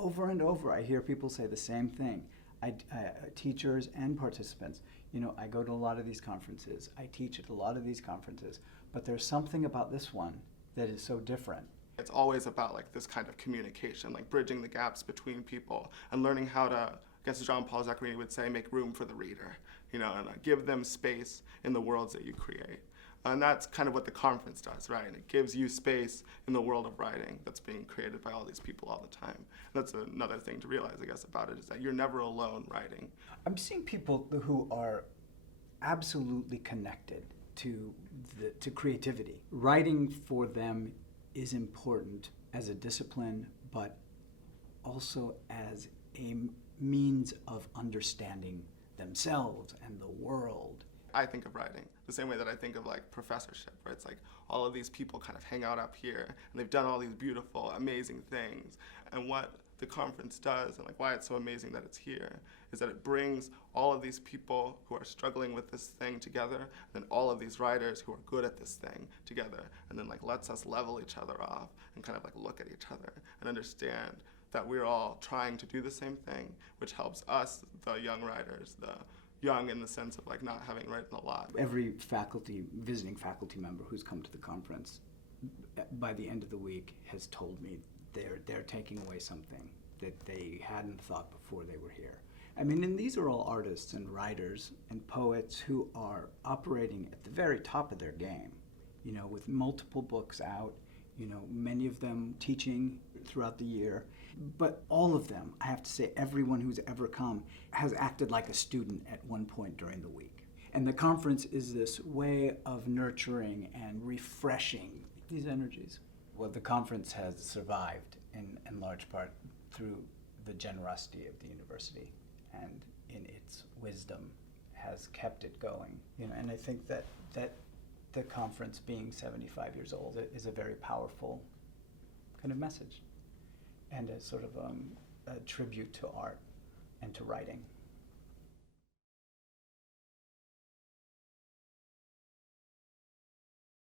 over and over, I hear people say the same thing. Teachers and participants, I go to a lot of these conferences. I teach at a lot of these conferences. But there's something about this one that is so different. It's always about like this kind of communication, like bridging the gaps between people and learning how to, I guess Jean Paul Zaccarini would say, make room for the reader, and give them space in the worlds that you create. And that's kind of what the conference does, right? And it gives you space in the world of writing that's being created by all these people all the time. And that's another thing to realize, I guess, about it, is that you're never alone writing. I'm seeing people who are absolutely connected to creativity. Writing for them is important as a discipline, but also as a means of understanding themselves and the world. I think of writing the same way that I think of like professorship, where it's like all of these people kind of hang out up here and they've done all these beautiful, amazing things. And what the conference does, and like why it's so amazing that it's here, is that it brings all of these people who are struggling with this thing together, and then all of these writers who are good at this thing together, and then like lets us level each other off and kind of like look at each other and understand that we're all trying to do the same thing, which helps us, the young writers, the young in the sense of like not having written a lot. Every visiting faculty member who's come to the conference, by the end of the week, has told me they're taking away something that they hadn't thought before they were here. I mean, and these are all artists and writers and poets who are operating at the very top of their game, with multiple books out, many of them teaching throughout the year. But all of them, I have to say, everyone who's ever come has acted like a student at one point during the week. And the conference is this way of nurturing and refreshing these energies. Well, the conference has survived in large part through the generosity of the university, and in its wisdom has kept it going. And I think that the conference being 75 years old is a very powerful kind of message, and a sort of a tribute to art and to writing.